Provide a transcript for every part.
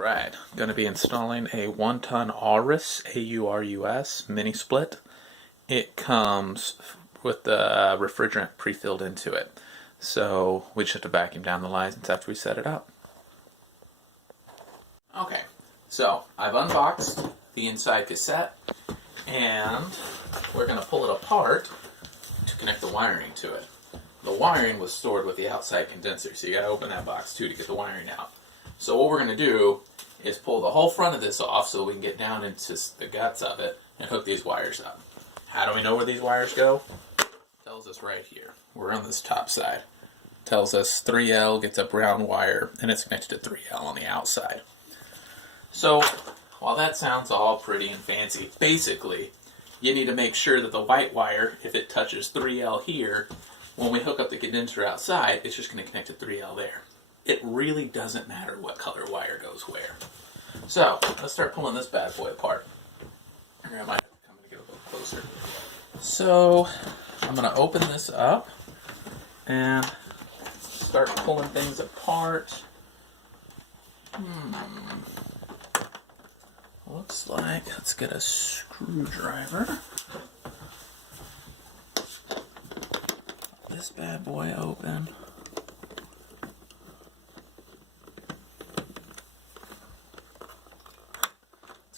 Alright, going to be installing a 1-ton Aurus, A-U-R-U-S, mini split. It comes with the refrigerant pre-filled into it. So we just have to vacuum down the license after we set it up. Okay, so I've unboxed the inside cassette and we're going to pull it apart to connect the wiring to it. The wiring was stored with the outside condenser, so you got to open that box too to get the wiring out. So what we're going to do is pull the whole front of this off so we can get down into the guts of it and hook these wires up. How do we know where these wires go? It tells us right here. We're on this top side. It tells us 3L gets a brown wire and it's connected to 3L on the outside. So while that sounds all pretty and fancy, basically you need to make sure that the white wire, if it touches 3L here, when we hook up the condenser outside, it's just going to connect to 3L there. It really doesn't matter what color wire goes where. So, let's start pulling this bad boy apart. I might have to come and get a little closer. So, I'm going to open this up and start pulling things apart. Looks like, let's get a screwdriver. This bad boy open.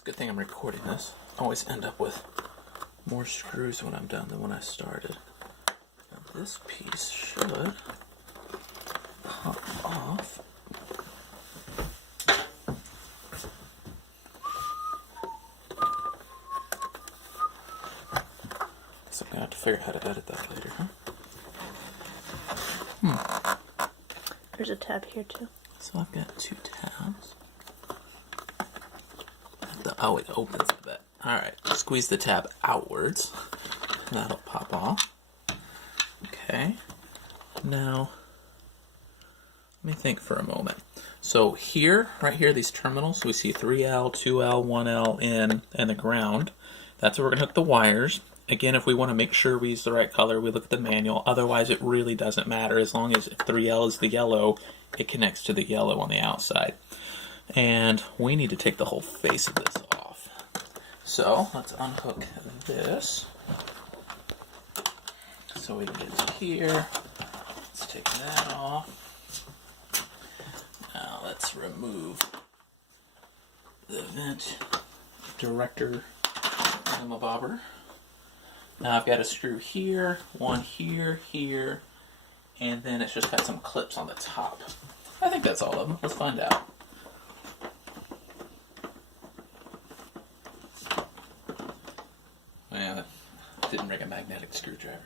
Good thing I'm recording this. I always end up with more screws when I'm done than when I started. Now this piece should pop off. So I'm going to have to figure out how to edit that later, huh? There's a tab here too. So I've got 2 tabs. Oh, it opens a bit. Alright, squeeze the tab outwards. That'll pop off. Okay. Now, let me think for a moment. So here, right here, these terminals, we see 3L, 2L, 1L in, and the ground. That's where we're going to hook the wires. Again, if we want to make sure we use the right color, we look at the manual. Otherwise, it really doesn't matter. As long as 3L is the yellow, it connects to the yellow on the outside. And we need to take the whole face of this off. So let's unhook this so we can get to here. Let's take that off. Now let's remove the vent director thingamabobber. Now I've got a screw here, one here, here, and then it's just got some clips on the top. I think that's all of them. Let's find out. Yeah, that didn't bring a magnetic screwdriver.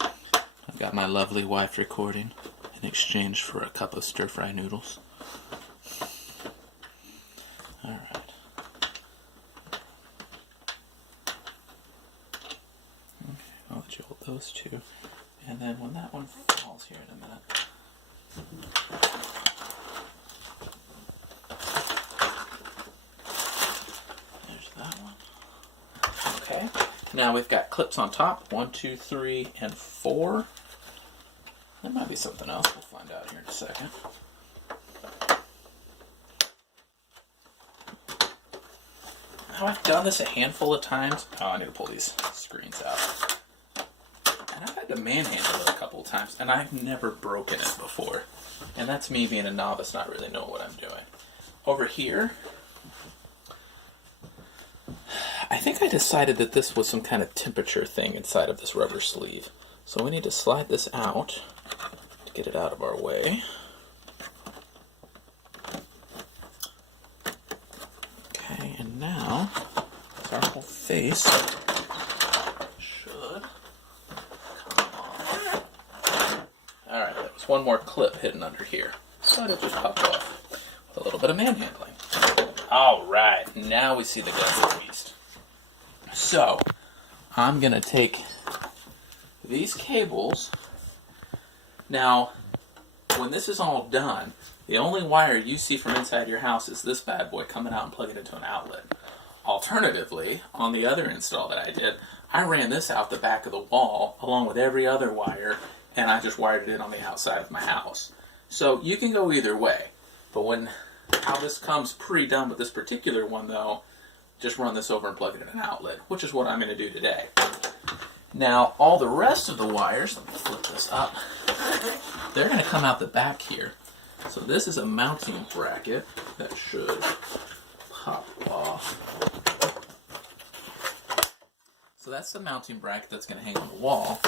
I've got my lovely wife recording in exchange for a cup of stir-fry noodles. Alright. Okay, I'll let you hold those two. And then when that one falls here in a minute, okay, now we've got clips on top, 1, 2, 3, and 4. There might be something else, we'll find out here in a second. Now I've done this a handful of times. Oh, I need to pull these screens out. And I've had to manhandle it a couple of times, and I've never broken it before. And that's me being a novice, not really knowing what I'm doing. Over here, I think I decided that this was some kind of temperature thing inside of this rubber sleeve. So we need to slide this out to get it out of our way. Okay, and now our whole face should come off. Alright, there was one more clip hidden under here. So it'll just pop off with a little bit of manhandling. Alright, now we see the guts of the beast. So, I'm going to take these cables. Now, when this is all done, the only wire you see from inside your house is this bad boy coming out and plugging it into an outlet. Alternatively, on the other install that I did, I ran this out the back of the wall along with every other wire, and I just wired it in on the outside of my house. So you can go either way, but how this comes pre-done with this particular one though, just run this over and plug it in an outlet, which is what I'm going to do today. Now, all the rest of the wires, let me flip this up, they're going to come out the back here. So this is a mounting bracket that should pop off. So that's the mounting bracket that's going to hang on the wall.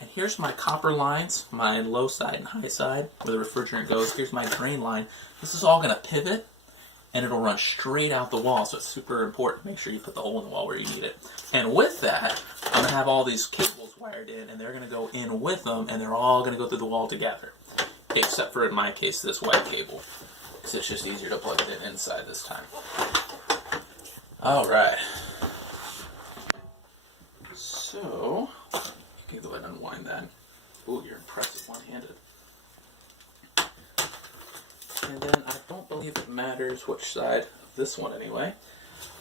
And here's my copper lines, my low side and high side, where the refrigerant goes. Here's my drain line. This is all going to pivot, and it'll run straight out the wall, so it's super important. Make sure you put the hole in the wall where you need it. And with that, I'm going to have all these cables wired in, and they're going to go in with them, and they're all going to go through the wall together. Except for, in my case, this white cable, because it's just easier to plug it in inside this time. Alright. So, you can go ahead and unwind that. Ooh, you're impressive one-handed. And then I don't believe it matters which side, this one anyway.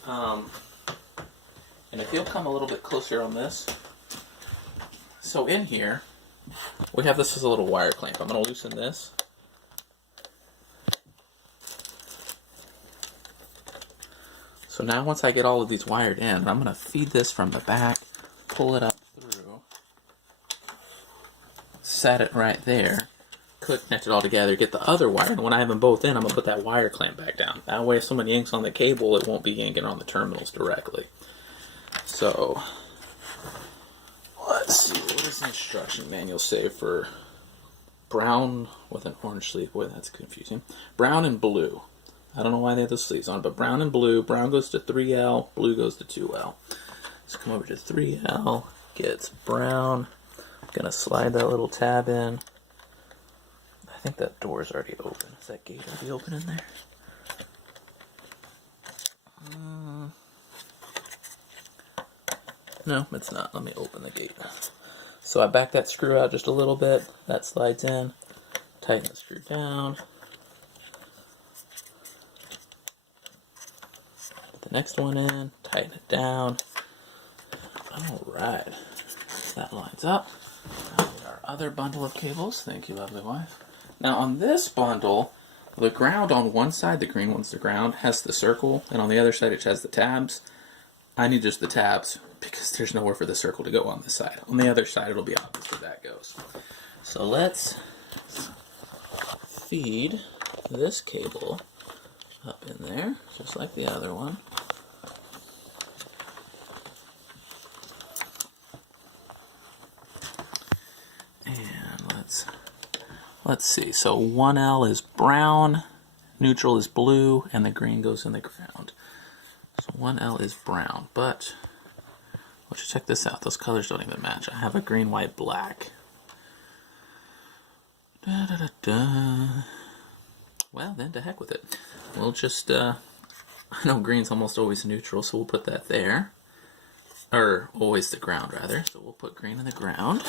And if you'll come a little bit closer on this. So in here, we have this as a little wire clamp. I'm going to loosen this. So now once I get all of these wired in, I'm going to feed this from the back, pull it up through, set it right there, connect it all together, get the other wire, and when I have them both in, I'm going to put that wire clamp back down. That way if someone yanks on the cable, it won't be yanking on the terminals directly. So, let's see, what does the instruction manual say for brown with an orange sleeve? Boy, that's confusing. Brown and blue. I don't know why they have those sleeves on, but brown and blue. Brown goes to 3L, blue goes to 2L. Let's come over to 3L, gets brown. I'm going to slide that little tab in. I think that door's already open. Is that gate already open in there? No, it's not. Let me open the gate. So I back that screw out just a little bit. That slides in. Tighten the screw down. Put the next one in. Tighten it down. Alright. That lines up. Now we get our other bundle of cables. Thank you, lovely wife. Now on this bundle, the ground on one side, the green one's the ground, has the circle, and on the other side it has the tabs. I need just the tabs because there's nowhere for the circle to go on this side. On the other side it'll be obvious where that goes. So let's feed this cable up in there, just like the other one. And let's see, so 1L is brown, neutral is blue, and the green goes in the ground. So 1L is brown, but let's check this out. Those colors don't even match. I have a green, white, black. Da, da, da, da. Well, then to heck with it. We'll just, I know green's almost always neutral, so we'll put that there. Or always the ground, rather. So we'll put green in the ground.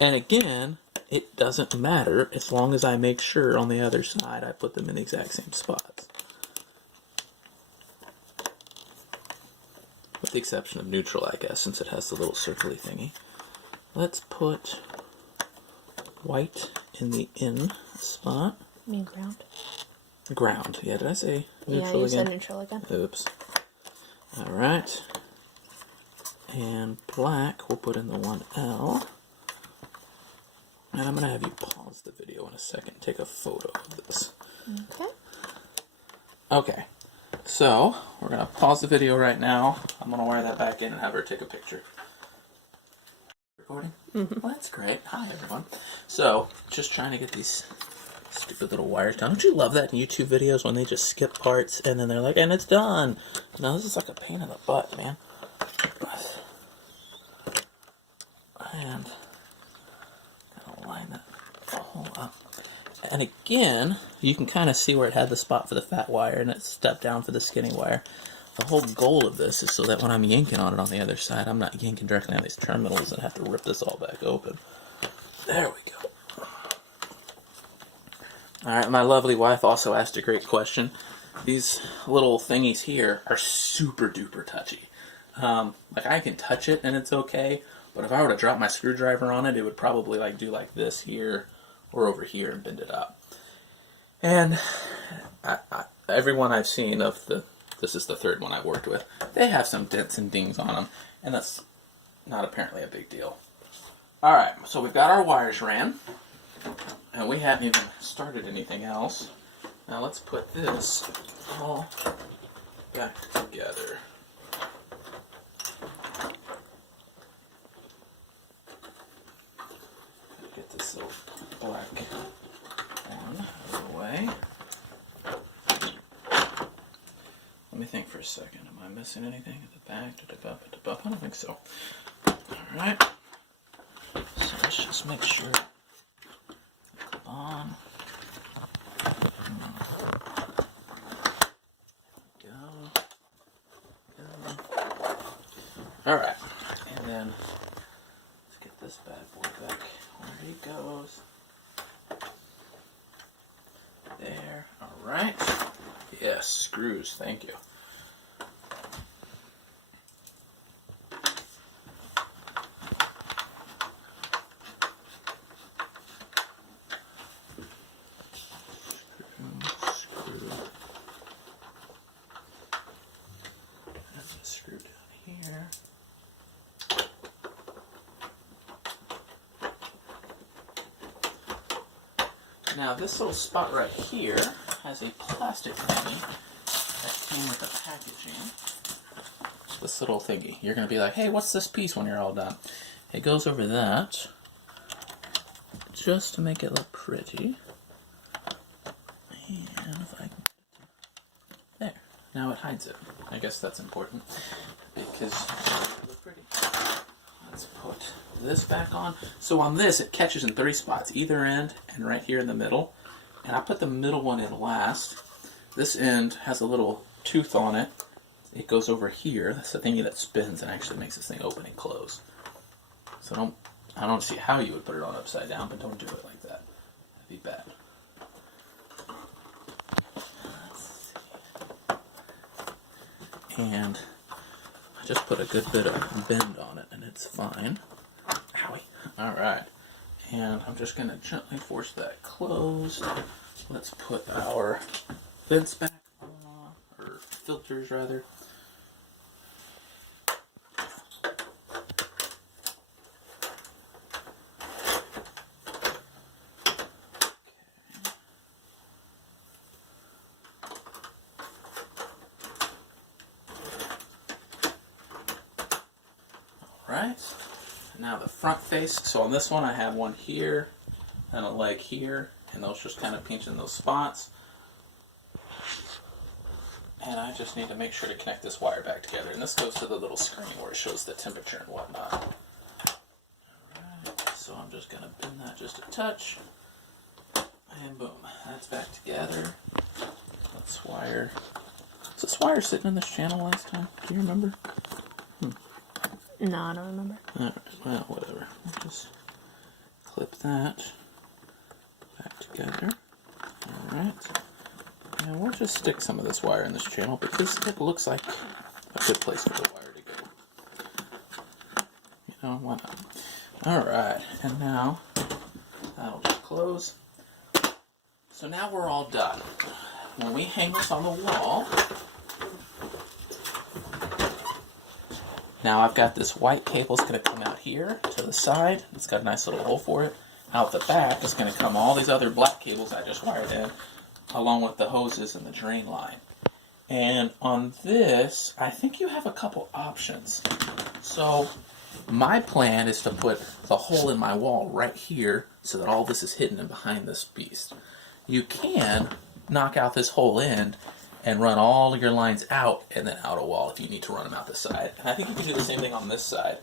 And again, it doesn't matter as long as I make sure on the other side I put them in the exact same spots. With the exception of neutral, I guess, since it has the little circly thingy. Let's put white in the in spot. You mean ground? Ground. Yeah, did I say neutral yeah, you again? said neutral again. Oops. Alright. And black, we'll put in the 1L. And I'm going to have you pause the video in a second and take a photo of this. Okay. Okay. So, we're going to pause the video right now. I'm going to wire that back in and have her take a picture. Recording? Mm-hmm. Well, that's great. Hi, everyone. So, just trying to get these stupid little wires down. Don't you love that in YouTube videos when they just skip parts and then they're like, and it's done? No, this is like a pain in the butt, man. And gotta line that all up. And again, you can kind of see where it had the spot for the fat wire and it stepped down for the skinny wire. The whole goal of this is so that when I'm yanking on it on the other side, I'm not yanking directly on these terminals and have to rip this all back open. There we go. Alright, my lovely wife also asked a great question. These little thingies here are super duper touchy. Like I can touch it and it's okay, but if I were to drop my screwdriver on it, it would probably like do like this here or over here and bend it up. And everyone I've seen this is the third one I've worked with, they have some dents and dings on them, and that's not apparently a big deal. Alright, so we've got our wires ran, and we haven't even started anything else. Now let's put this all back together. Get this little black one out of the way. Let me think for a second. Am I missing anything at the back? I don't think so. Alright. So let's just make sure. Clip on. There we go. Alright. And then let's get this bad boy back where he goes. There. Alright. Yes, screws. Thank you. Screw down here. Now this little spot right here has a plastic thingy that came with the packaging. This little thingy. You're going to be like, hey, what's this piece when you're all done? It goes over that just to make it look pretty. And if I can... There. Now it hides it. I guess that's important because it looks pretty. Let's put this back on. So on this, it catches in 3 spots, either end and right here in the middle. And I put the middle one in last. This end has a little tooth on it. It goes over here. That's the thingy that spins and actually makes this thing open and close. So I don't see how you would put it on upside down, but don't do it like that. That'd be bad. And I just put a good bit of bend on it, and it's fine. Owie. Alright. And I'm just going to gently force that closed. Let's put our vents back on, or filters rather. Alright, now the front face. So on this one I have one here and a leg here, and those just kind of pinch in those spots. And I just need to make sure to connect this wire back together. And this goes to the little screen where it shows the temperature and whatnot. Alright, so I'm just going to bend that just a touch. And boom, that's back together. Let's wire. Was this wire sitting in this channel last time? Do you remember? No, I don't remember. Alright, well, whatever. We'll just clip that back together. Alright. And we'll just stick some of this wire in this channel because it looks like a good place for the wire to go. You know, why not? Alright, and now that'll just close. So now we're all done. When we hang this on the wall, now I've got this white cable's going to come out here to the side. It's got a nice little hole for it. Out the back is going to come all these other black cables I just wired in, along with the hoses and the drain line. And on this, I think you have a couple options. So my plan is to put the hole in my wall right here so that all this is hidden and behind this beast. You can knock out this whole end and run all your lines out and then out a wall if you need to run them out the side. And I think you can do the same thing on this side,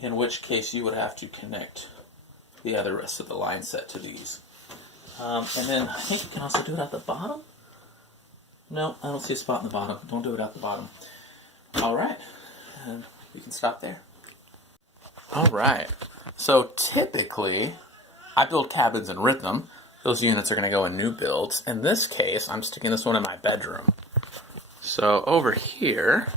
in which case you would have to connect the other rest of the line set to these. And then I think you can also do it at the bottom. No, I don't see a spot in the bottom. Don't do it at the bottom. Alright, and we can stop there. Alright, so typically I build cabins and rent them. Those units are going to go in new builds. In this case, I'm sticking this one in my bedroom. So over here,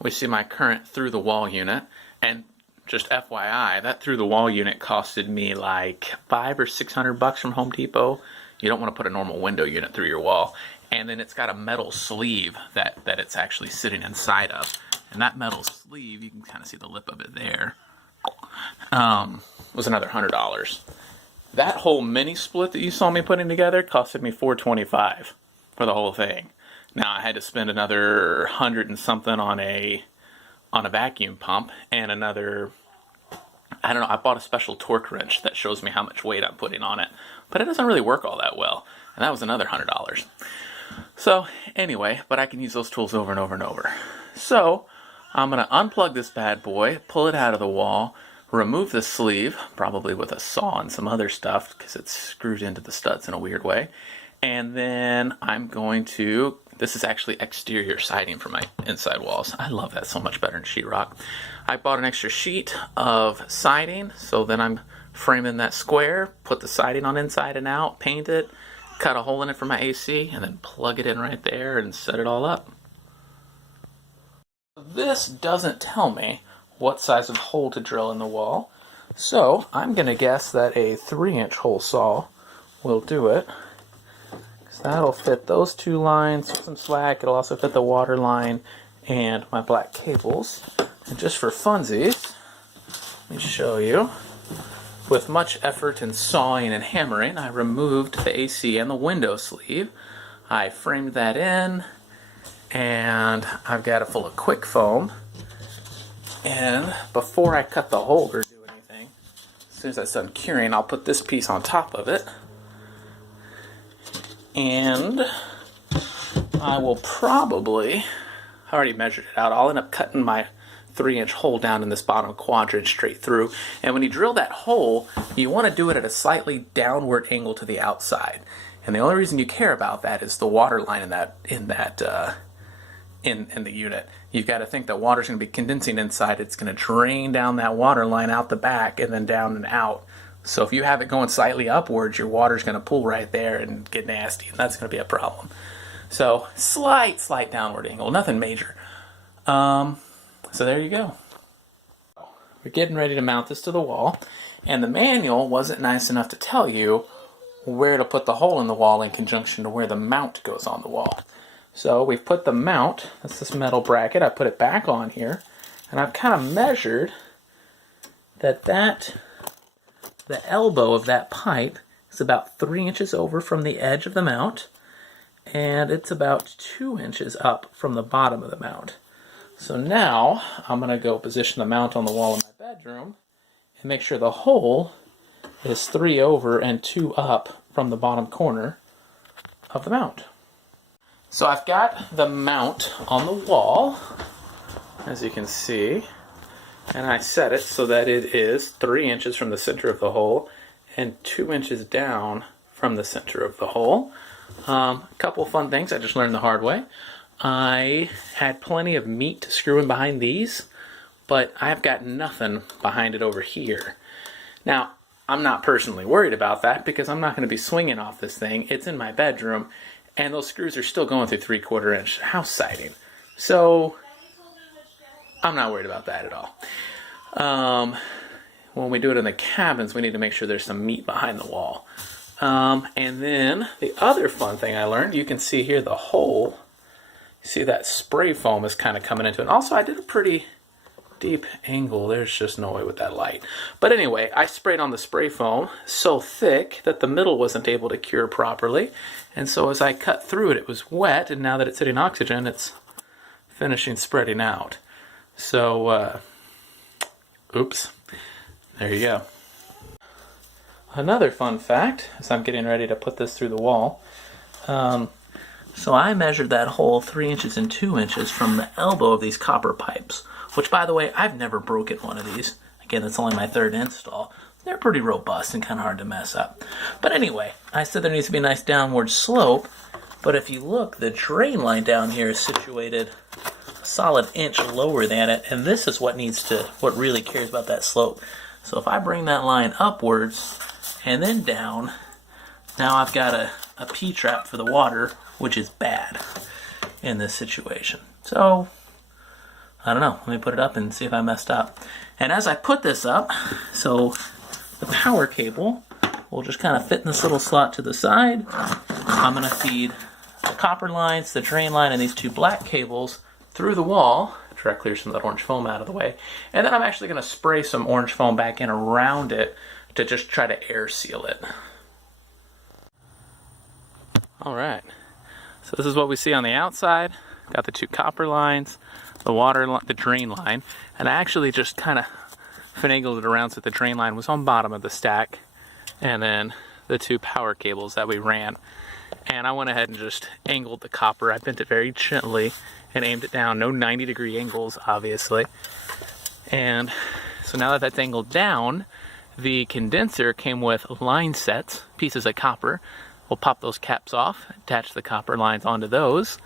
we see my current through the wall unit. And just FYI, that through the wall unit costed me like $500 or $600 from Home Depot. You don't want to put a normal window unit through your wall. And then it's got a metal sleeve that it's actually sitting inside of. And that metal sleeve, you can kind of see the lip of it there, was another $100. That whole mini split that you saw me putting together costed me $425 for the whole thing. Now I had to spend another 100 and something on a vacuum pump and another, I don't know, I bought a special torque wrench that shows me how much weight I'm putting on it, but it doesn't really work all that well, and that was another $100. So anyway, but I can use those tools over and over and over. So I'm going to unplug this bad boy, pull it out of the wall, remove the sleeve, probably with a saw and some other stuff because it's screwed into the studs in a weird way. And then I'm going to, this is actually exterior siding for my inside walls. I love that so much better than sheetrock. I bought an extra sheet of siding, so then I'm framing that square, put the siding on inside and out, paint it, cut a hole in it for my AC, and then plug it in right there and set it all up. This doesn't tell me what size of hole to drill in the wall, so I'm going to guess that a 3-inch hole saw will do it. That'll fit those two lines, some slack. It'll also fit the water line and my black cables. And just for funsies, let me show you. With much effort and sawing and hammering, I removed the AC and the window sleeve. I framed that in, and I've got it full of quick foam. And before I cut the hole or do anything, as soon as that's done curing, I'll put this piece on top of it. And I will probably, I already measured it out, I'll end up cutting my 3-inch hole down in this bottom quadrant straight through. And when you drill that hole, you want to do it at a slightly downward angle to the outside. And the only reason you care about that is the water line in the unit. You've got to think that water's going to be condensing inside. It's going to drain down that water line out the back and then down and out. So if you have it going slightly upwards, your water's going to pool right there and get nasty, and that's going to be a problem. So slight downward angle, nothing major. So there you go. We're getting ready to mount this to the wall, and the manual wasn't nice enough to tell you where to put the hole in the wall in conjunction to where the mount goes on the wall. So we've put the mount, that's this metal bracket, I put it back on here, and I've kind of measured that the elbow of that pipe is about 3 inches over from the edge of the mount, and it's about 2 inches up from the bottom of the mount. So now I'm going to go position the mount on the wall in my bedroom and make sure the hole is 3 over and 2 up from the bottom corner of the mount. So I've got the mount on the wall, as you can see, and I set it so that it is 3 inches from the center of the hole and 2 inches down from the center of the hole. A couple fun things I just learned the hard way. I had plenty of meat to screw in behind these, but I've got nothing behind it over here. Now, I'm not personally worried about that because I'm not going to be swinging off this thing. It's in my bedroom, and those screws are still going through 3/4 inch house siding. So I'm not worried about that at all. When we do it in the cabins, we need to make sure there's some meat behind the wall. And then the other fun thing I learned, you can see here the hole. See that spray foam is kind of coming into it. And also, I did a pretty deep angle. There's just no way with that light. But anyway, I sprayed on the spray foam so thick that the middle wasn't able to cure properly. And so as I cut through it, it was wet. And now that it's hitting oxygen, it's finishing spreading out. So, oops. There you go. Another fun fact, as I'm getting ready to put this through the wall, so I measured that hole 3 inches and 2 inches from the elbow of these copper pipes, which, by the way, I've never broken one of these. Again, that's only my third install. They're pretty robust and kind of hard to mess up. But anyway, I said there needs to be a nice downward slope, but if you look, the drain line down here is situated a solid inch lower than it, and this is what really cares about that slope. So if I bring that line upwards and then down, now I've got a P-trap for the water, which is bad in this situation. So I don't know. Let me put it up and see if I messed up. And as I put this up, so the power cable will just kind of fit in this little slot to the side. I'm going to feed the copper lines, the drain line, and these two black cables through the wall. Try to clear some of that orange foam out of the way. And then I'm actually going to spray some orange foam back in around it to just try to air seal it. Alright, so this is what we see on the outside. Got the two copper lines, the drain line, and I actually just kind of finagled it around so that the drain line was on bottom of the stack, and then the two power cables that we ran. And I went ahead and just angled the copper. I bent it very gently and aimed it down. No 90-degree angles, obviously. And so now that that's angled down, the condenser came with line sets, pieces of copper. We'll pop those caps off, attach the copper lines onto those,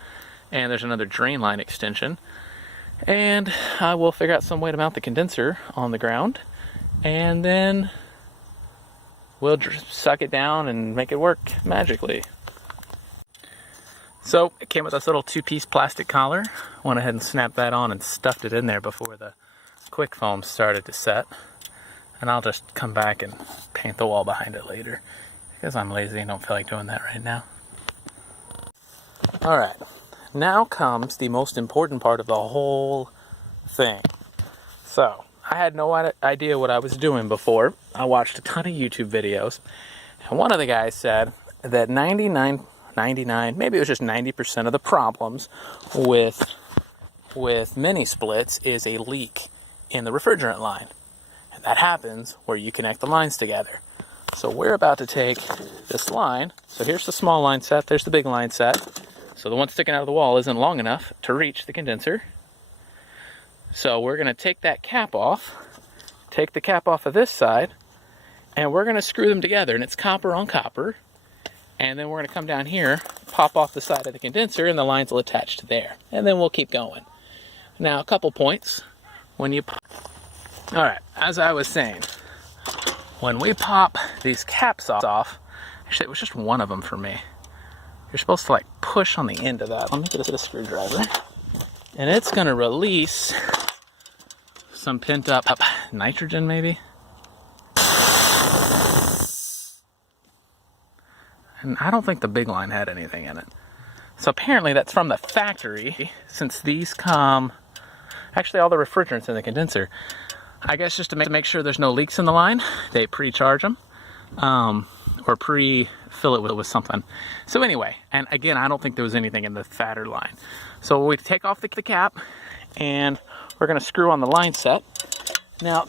and there's another drain line extension. And I will figure out some way to mount the condenser on the ground, and then we'll suck it down and make it work magically. So it came with this little two-piece plastic collar. Went ahead and snapped that on and stuffed it in there before the quick foam started to set. And I'll just come back and paint the wall behind it later, because I'm lazy and don't feel like doing that right now. Alright, now comes the most important part of the whole thing. So, I had no idea what I was doing before. I watched a ton of YouTube videos, and one of the guys said that 99, maybe it was just 90% of the problems with mini splits is a leak in the refrigerant line. And that happens where you connect the lines together. So we're about to take this line. So here's the small line set, there's the big line set. So the one sticking out of the wall isn't long enough to reach the condenser. So we're going to take that cap off, take the cap off of this side, and we're going to screw them together. And it's copper on copper. And then we're going to come down here, pop off the side of the condenser, and the lines will attach to there. And then we'll keep going. Now, a couple points. When you pop... Alright, as I was saying, when we pop these caps off, actually it was just one of them for me. You're supposed to like push on the end of that. Let me get a screwdriver. And it's going to release some pent up nitrogen maybe. And I don't think the big line had anything in it. So apparently that's from the factory, since these come, actually all the refrigerants in the condenser. I guess just to make sure there's no leaks in the line, they pre-charge them, or pre-fill it with something. So anyway, and again, I don't think there was anything in the fatter line. So we take off the cap, and we're going to screw on the line set. Now,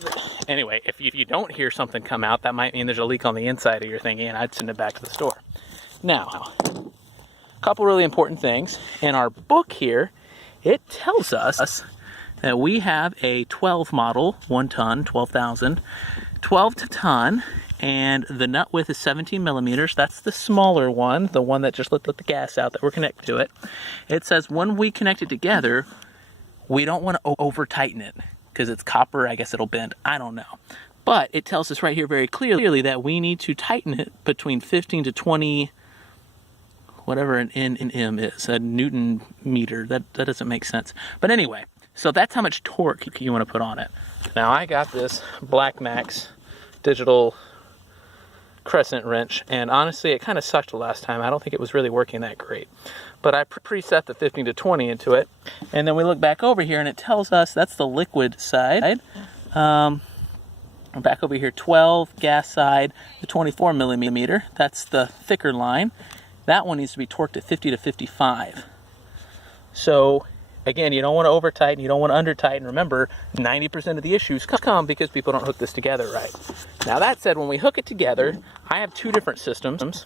anyway, if you don't hear something come out, that might mean there's a leak on the inside of your thingy, and I'd send it back to the store. Now, a couple really important things. In our book here, it tells us that we have a 12 model, 1 ton, 12,000, 12 ton, and the nut width is 17 millimeters. That's the smaller one, the one that just let the gas out that we're connected to it. It says when we connect it together, we don't want to over tighten it because it's copper. I guess it'll bend. I don't know. But it tells us right here very clearly that we need to tighten it between 15 to 20, whatever an N and M is, a Newton meter. That doesn't make sense. But anyway, so that's how much torque you want to put on it. Now I got this Black Max digital crescent wrench, and honestly it kind of sucked the last time. I don't think it was really working that great. But I preset the 15 to 20 into it, and then we look back over here and it tells us that's the liquid side. Back over here, 12, gas side, the 24 millimeter. That's the thicker line. That one needs to be torqued at 50 to 55. So again, you don't want to over tighten, you don't want to under tighten. Remember, 90% of the issues come because people don't hook this together right. Now that said, when we hook it together, I have two different systems.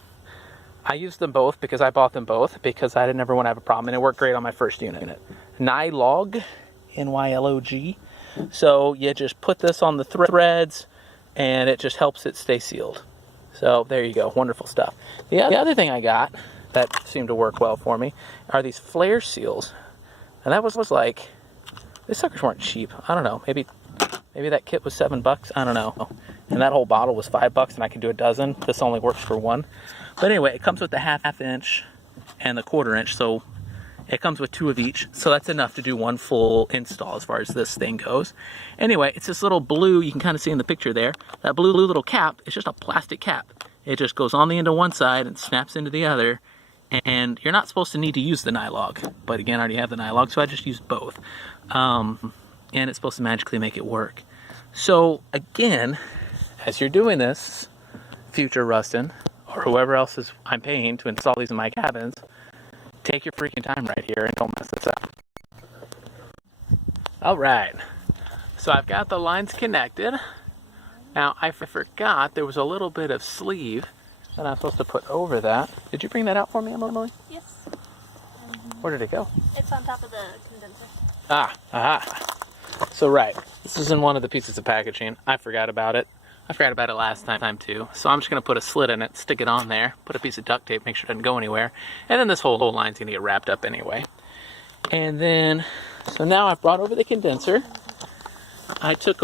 I use them both because I bought them both because I didn't ever want to have a problem, and it worked great on my first unit. Nylog, Nylog. So you just put this on the threads and it just helps it stay sealed. So there you go, wonderful stuff. The other thing I got that seemed to work well for me are these flare seals. And that was like, these suckers weren't cheap. I don't know, maybe that kit was $7, I don't know. And that whole bottle was $5 and I can do a dozen. This only works for one. But anyway, it comes with the half inch and the 1/4 inch. So It comes with 2 of each, so that's enough to do 1 full install as far as this thing goes. Anyway, it's this little blue, you can kind of see in the picture there, that blue little cap, it's just a plastic cap. It just goes on the end of one side and snaps into the other, and you're not supposed to need to use the nylog, but again, I already have the nylog, so I just used both. And it's supposed to magically make it work. So again, as you're doing this, future Rustin, or whoever else is I'm paying to install these in my cabins, take your freaking time right here and don't mess this up. Alright, so I've got the lines connected. Now I forgot there was a little bit of sleeve that I'm supposed to put over that. Did you bring that out for me, Emily? Yes. Where did it go? It's on top of the condenser. Aha. So right, this is in one of the pieces of packaging. I forgot about it. I forgot about it last time too. So I'm just going to put a slit in it, stick it on there, put a piece of duct tape, make sure it doesn't go anywhere. And then this whole line's going to get wrapped up anyway. And then, so now I've brought over the condenser. I took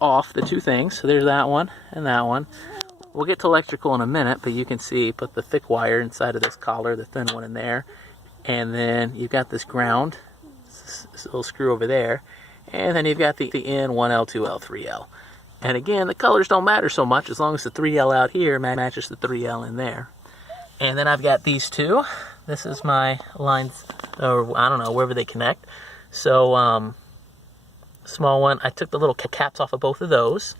off the 2 things. So there's that one and that one. We'll get to electrical in a minute, but you can see, put the thick wire inside of this collar, the thin one in there. And then you've got this ground, this little screw over there. And then you've got the N1L, 2L, 3L. And again, the colors don't matter so much as long as the 3L out here matches the 3L in there. And then I've got these 2. This is my lines, or I don't know, wherever they connect. So, small one, I took the little caps off of both of those.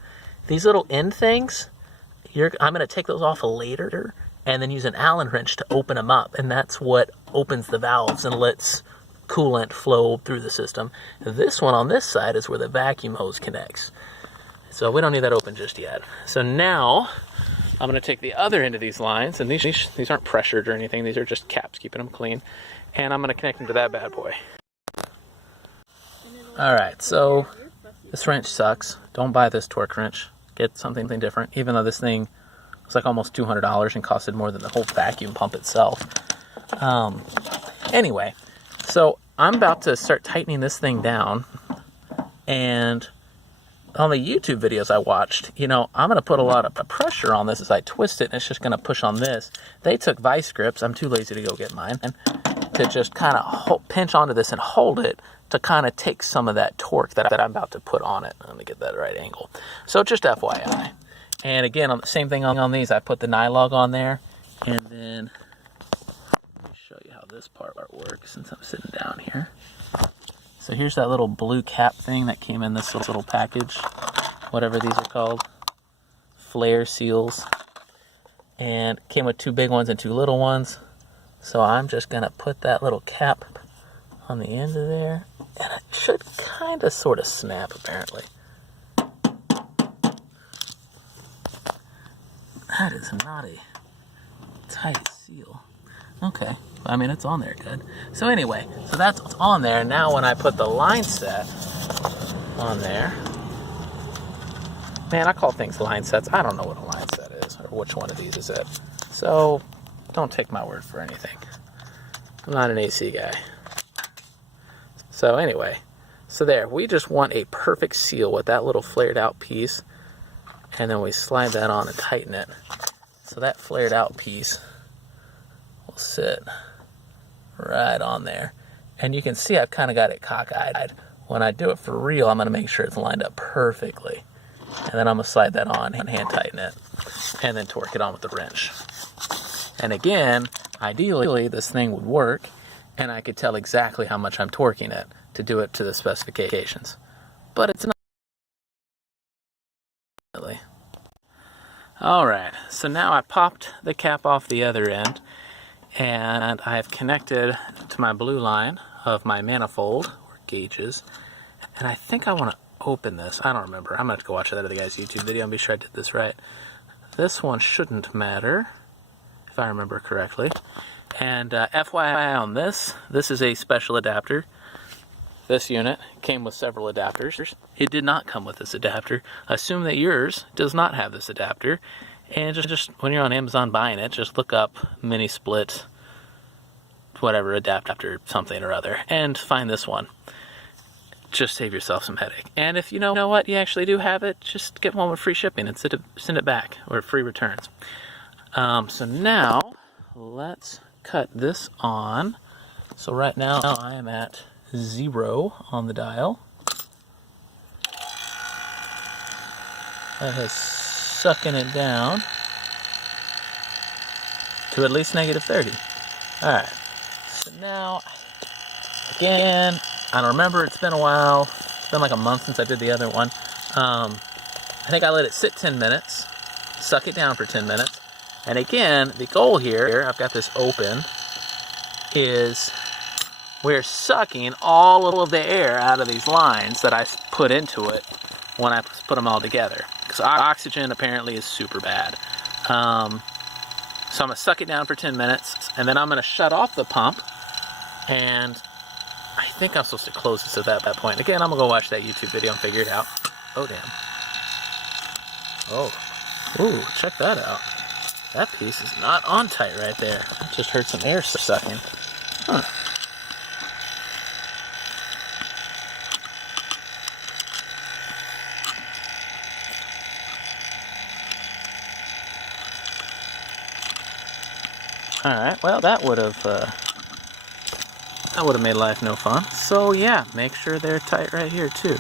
These little end things, I'm going to take those off later and then use an Allen wrench to open them up. And that's what opens the valves and lets coolant flow through the system. This one on this side is where the vacuum hose connects. So we don't need that open just yet. So now I'm going to take the other end of these lines, and these aren't pressured or anything. These are just caps keeping them clean. And I'm going to connect them to that bad boy. Alright, so this wrench sucks. Don't buy this torque wrench. Get something different, even though this thing was like almost $200 and costed more than the whole vacuum pump itself. Anyway, so I'm about to start tightening this thing down, and on the YouTube videos I watched, I'm going to put a lot of pressure on this as I twist it, and it's just going to push on this. They took vice grips. I'm too lazy to go get mine. And to just kind of pinch onto this and hold it to kind of take some of that torque that I'm about to put on it. Let me get that right angle. So just FYI. And again, on the same thing on these, I put the nylog on there. And then let me show you how this part works since I'm sitting down here. So here's that little blue cap thing that came in this little package, whatever these are called, flare seals, and came with 2 big ones and 2 little ones. So I'm just going to put that little cap on the end of there, and it should kind of sort of snap apparently. That is not a tight seal. Okay. I mean, it's on there good. So anyway, so that's what's on there. Now when I put the line set on there, man, I call things line sets. I don't know what a line set is or which one of these is it. So don't take my word for anything. I'm not an AC guy. So anyway, so there, we just want a perfect seal with that little flared out piece, and then we slide that on and tighten it. So that flared out piece will sit right on there. And you can see I've kind of got it cockeyed. When I do it for real, I'm going to make sure it's lined up perfectly. And then I'm going to slide that on and hand tighten it. And then torque it on with the wrench. And again, ideally this thing would work, and I could tell exactly how much I'm torquing it to do it to the specifications. But it's not really. Alright, so now I popped the cap off the other end, and I've connected to my blue line of my manifold, or gauges, and I think I want to open this. I don't remember. I'm going to have to go watch that other guy's YouTube video and be sure I did this right. This one shouldn't matter, if I remember correctly. And FYI on this is a special adapter. This unit came with several adapters. It did not come with this adapter. Assume that yours does not have this adapter. And just when you're on Amazon buying it, just look up Minisplit, whatever, adapter, something or other, and find this one. Just save yourself some headache. And if you know what, you actually do have it, just get one with free shipping and send it back, or free returns. So now, let's cut this on So right now I am at 0 on the dial. That is sucking it down to at least -30. Alright, so now, again, I don't remember, it's been a while. It's been like a month since I did the other one. I think I let it sit 10 minutes, suck it down for 10 minutes. And again, the goal here, I've got this open, is we're sucking all of the air out of these lines that I put into it when I put them all together. Because oxygen apparently is super bad. So I'm going to suck it down for 10 minutes, and then I'm going to shut off the pump, and I think I'm supposed to close this at that point. Again, I'm going to go watch that YouTube video and figure it out. Oh, damn. Oh. Ooh, check that out. That piece is not on tight right there. I just heard some air sucking. Huh. Alright, well that would have made life no fun. So yeah, make sure they're tight right here too.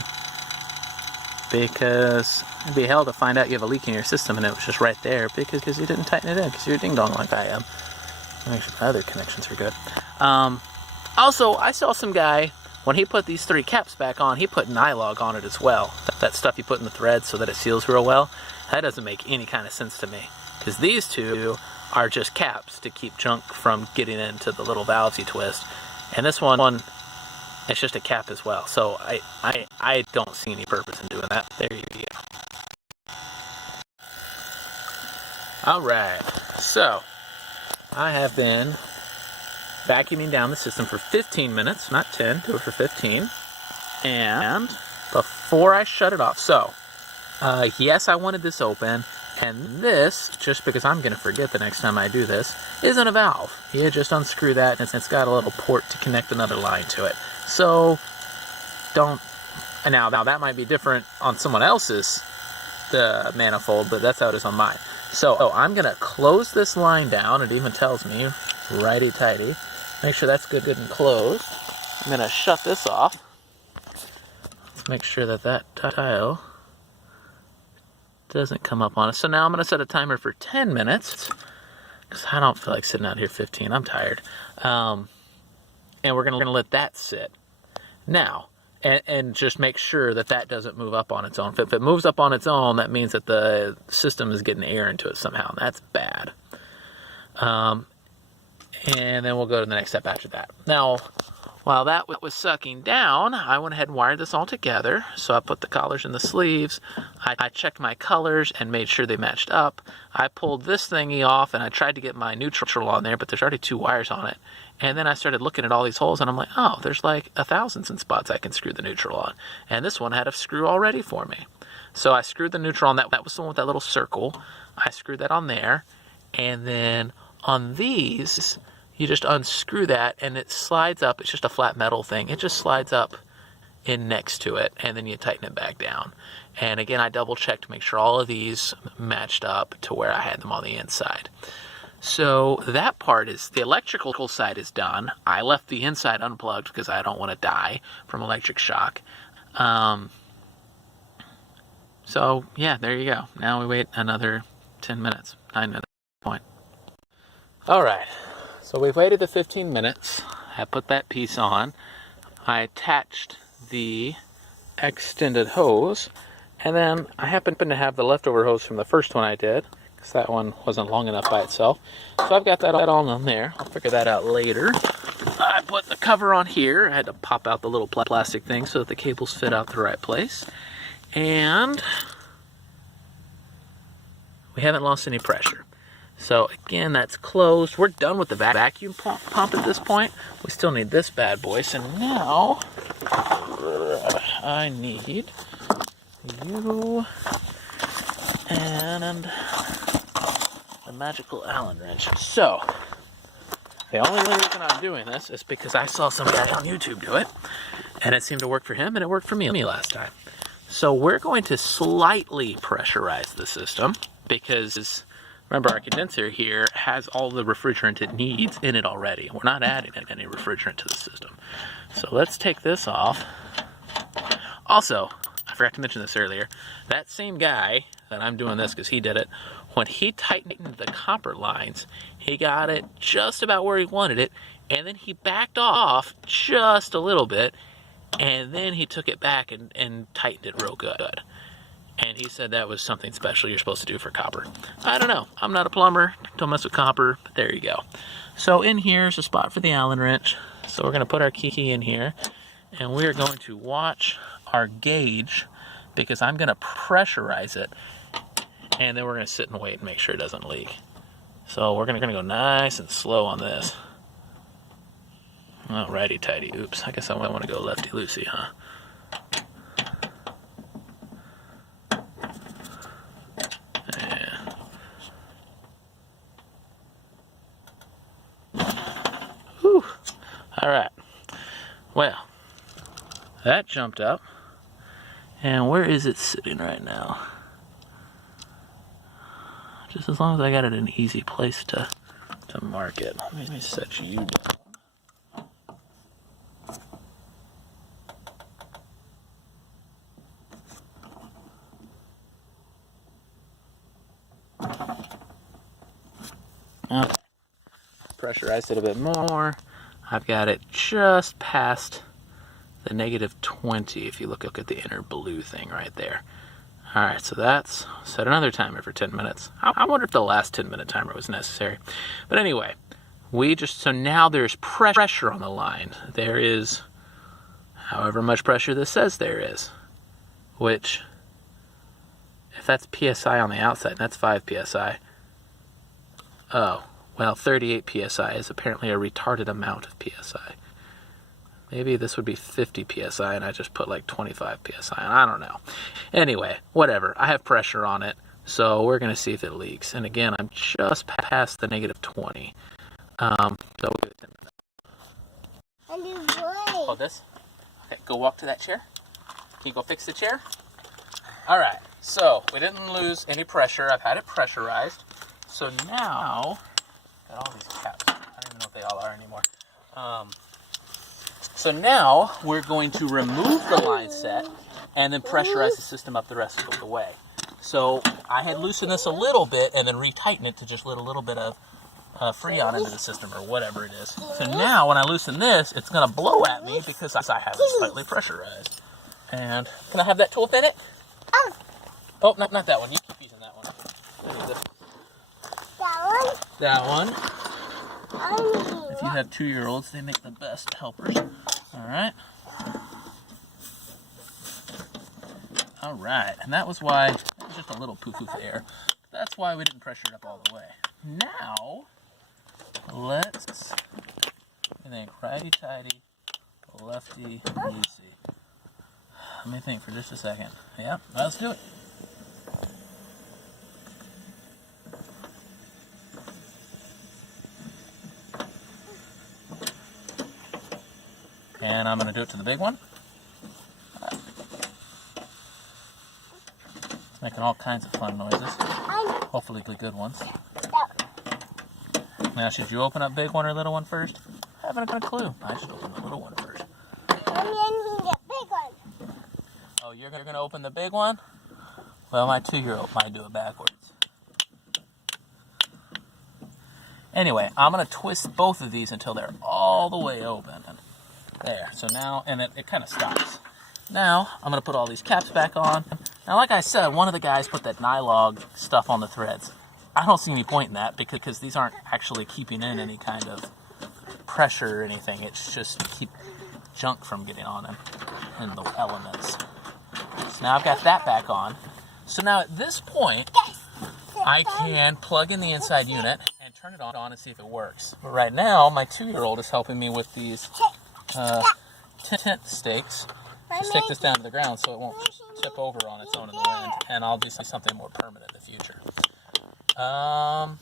Because it'd be hell to find out you have a leak in your system and it was just right there because you didn't tighten it in because you're a ding-dong like I am. Make sure my other connections are good. Also, I saw some guy, when he put these 3 caps back on, he put nylog on it as well. That stuff you put in the thread so that it seals real well. That doesn't make any kind of sense to me. Because these two are just caps to keep junk from getting into the little valves you twist. And this one, it's just a cap as well. So I don't see any purpose in doing that. There you go. Alright, so I have been vacuuming down the system for 15 minutes, not 10, do it for 15. And before I shut it off, so yes, I wanted this open. And this, just because I'm going to forget the next time I do this, isn't a valve. You just unscrew that, and it's got a little port to connect another line to it. So, don't... Now that might be different on someone else's manifold, but that's how it is on mine. So, I'm going to close this line down. It even tells me, righty-tighty. Make sure that's good and closed. I'm going to shut this off. Let's make sure that tile doesn't come up on us. So now I'm going to set a timer for 10 minutes because I don't feel like sitting out here 15. I'm tired. And we're going to let that sit. Now, and just make sure that doesn't move up on its own. If it moves up on its own, that means that the system is getting air into it somehow, and that's bad. And then we'll go to the next step after that. Now, while that was sucking down, I went ahead and wired this all together. So I put the collars in the sleeves. I checked my colors and made sure they matched up. I pulled this thingy off and I tried to get my neutral on there, but there's already 2 wires on it. And then I started looking at all these holes and I'm like, oh, there's like 1,000 spots I can screw the neutral on. And this one had a screw already for me. So I screwed the neutral on that. That was the one with that little circle. I screwed that on there. And then on these, you just unscrew that and it slides up. It's just a flat metal thing. It just slides up in next to it and then you tighten it back down. And again, I double checked to make sure all of these matched up to where I had them on the inside. So that part is, the electrical side is done. I left the inside unplugged because I don't want to die from electric shock. So yeah, there you go. Now we wait another 10 minutes, 9 minutes point. All right. So we've waited the 15 minutes. I put that piece on. I attached the extended hose. And then I happen to have the leftover hose from the first one I did, because that one wasn't long enough by itself. So I've got that all on there. I'll figure that out later. I put the cover on here. I had to pop out the little plastic thing so that the cables fit out the right place. And we haven't lost any pressure. So again, that's closed. We're done with the vacuum pump at this point. We still need this bad boy. So now I need you and the magical Allen wrench. So the only reason I'm doing this is because I saw some guy on YouTube do it, and it seemed to work for him, and it worked for me last time. So we're going to slightly pressurize the system because Remember, our condenser here has all the refrigerant it needs in it already. We're not adding any refrigerant to the system. So let's take this off. Also, I forgot to mention this earlier, that same guy that I'm doing this because he did it, when he tightened the copper lines, he got it just about where he wanted it, and then he backed off just a little bit, and then he took it back and tightened it real good. And he said that was something special you're supposed to do for copper. I don't know. I'm not a plumber. Don't mess with copper. But there you go. So in here is a spot for the Allen wrench. So we're going to put our key in here. And we're going to watch our gauge because I'm going to pressurize it. And then we're going to sit and wait and make sure it doesn't leak. So we're going to go nice and slow on this. Alrighty tighty. Oops. I guess I might want to go lefty-loosey, huh? All right, well, that jumped up, and where is it sitting right now? Just as long as I got it in an easy place to mark it. Let me set you down. Okay, pressurized it a bit more. I've got it just past the -20 if you look at the inner blue thing right there. Alright, so that's set another timer for 10 minutes. I wonder if the last 10-minute timer was necessary. But anyway, so now there's pressure on the line. There is however much pressure this says there is. Which, if that's PSI on the outside, that's 5 PSI. Oh. Well, 38 PSI is apparently a retarded amount of PSI. Maybe this would be 50 PSI and I just put like 25 PSI. I don't know. Anyway, whatever. I have pressure on it, so we're going to see if it leaks. And again, I'm just past the -20. So we'll do it 10 minutes. Oh, this? Okay, go walk to that chair. Can you go fix the chair? All right, so we didn't lose any pressure. I've had it pressurized. So now... got all these caps. I don't even know what they all are anymore. So now we're going to remove the line set and then pressurize the system up the rest of the way. So I had loosened this a little bit and then retightened it to just let a little bit of Freon into the system or whatever it is. So now when I loosen this, it's going to blow at me because I have it slightly pressurized. And can I have that tool fit it? Oh, not that one. You keep using that one. That one. If you have 2-year-olds, they make the best helpers. Alright. Alright, and that was why, that was just a little poof air. That's why we didn't pressure it up all the way. Now, let's, I think, righty-tighty, lefty-loosey. Let me think for just a second. Yeah, let's do it. And I'm going to do it to the big one. It's making all kinds of fun noises. Hopefully good ones. Now, should you open up big one or little one first? I haven't got a clue. I should open the little one first. Oh, you're going to open the big one? Well, my 2-year-old might do it backwards. Anyway, I'm going to twist both of these until they're all the way open. There, so now, and it kind of stops. Now, I'm going to put all these caps back on. Now, like I said, one of the guys put that nylog stuff on the threads. I don't see any point in that because these aren't actually keeping in any kind of pressure or anything. It's just to keep junk from getting on them and the elements. So now I've got that back on. So now at this point, I can plug in the inside unit and turn it on and see if it works. But right now, my 2-year-old is helping me with these tent stakes. Just take this down to the ground so it won't just tip over on its own in the wind, and I'll do something more permanent in the future. Now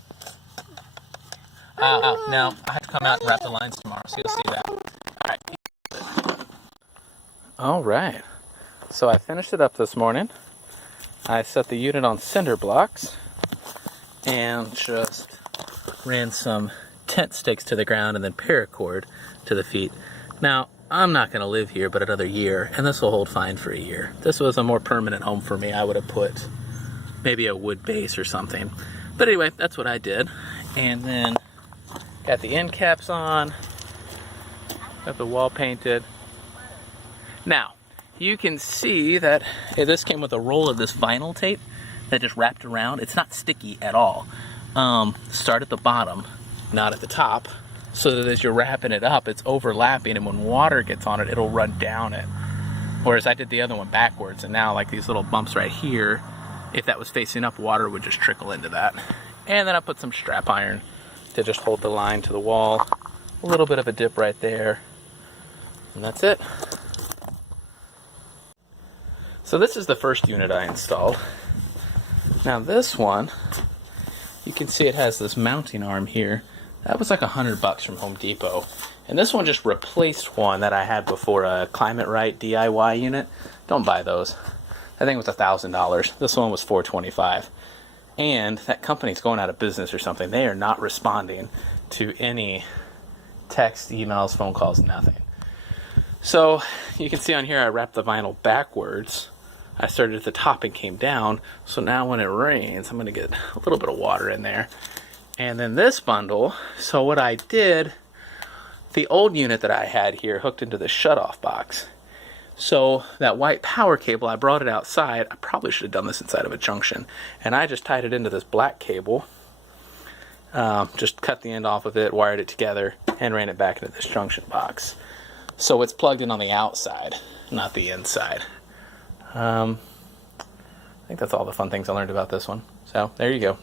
I have to come out and wrap the lines tomorrow, so you'll see that. All right. So I finished it up this morning. I set the unit on cinder blocks, and just ran some tent stakes to the ground and then paracord to the feet. Now, I'm not going to live here but another year, and this will hold fine for a year. If this was a more permanent home for me, I would have put maybe a wood base or something. But anyway, that's what I did. And then got the end caps on, got the wall painted. Now, you can see that this came with a roll of this vinyl tape that just wrapped around. It's not sticky at all. Start at the bottom, not at the top, so that as you're wrapping it up, it's overlapping, and when water gets on it, it'll run down it. Whereas I did the other one backwards, and now like these little bumps right here, if that was facing up, water would just trickle into that. And then I put some strap iron to just hold the line to the wall. A little bit of a dip right there, and that's it. So this is the first unit I installed. Now this one, you can see it has this mounting arm here. That was like $100 from Home Depot. And this one just replaced one that I had before, a Climate Right DIY unit. Don't buy those. I think it was $1,000. This one was $425. And that company's going out of business or something. They are not responding to any text, emails, phone calls, nothing. So you can see on here I wrapped the vinyl backwards. I started at the top and came down. So now when it rains, I'm going to get a little bit of water in there. And then this bundle, so what I did, the old unit that I had here hooked into the shutoff box. So that white power cable, I brought it outside. I probably should have done this inside of a junction. And I just tied it into this black cable. Just cut the end off of it, wired it together, and ran it back into this junction box. So it's plugged in on the outside, not the inside. I think that's all the fun things I learned about this one. So there you go.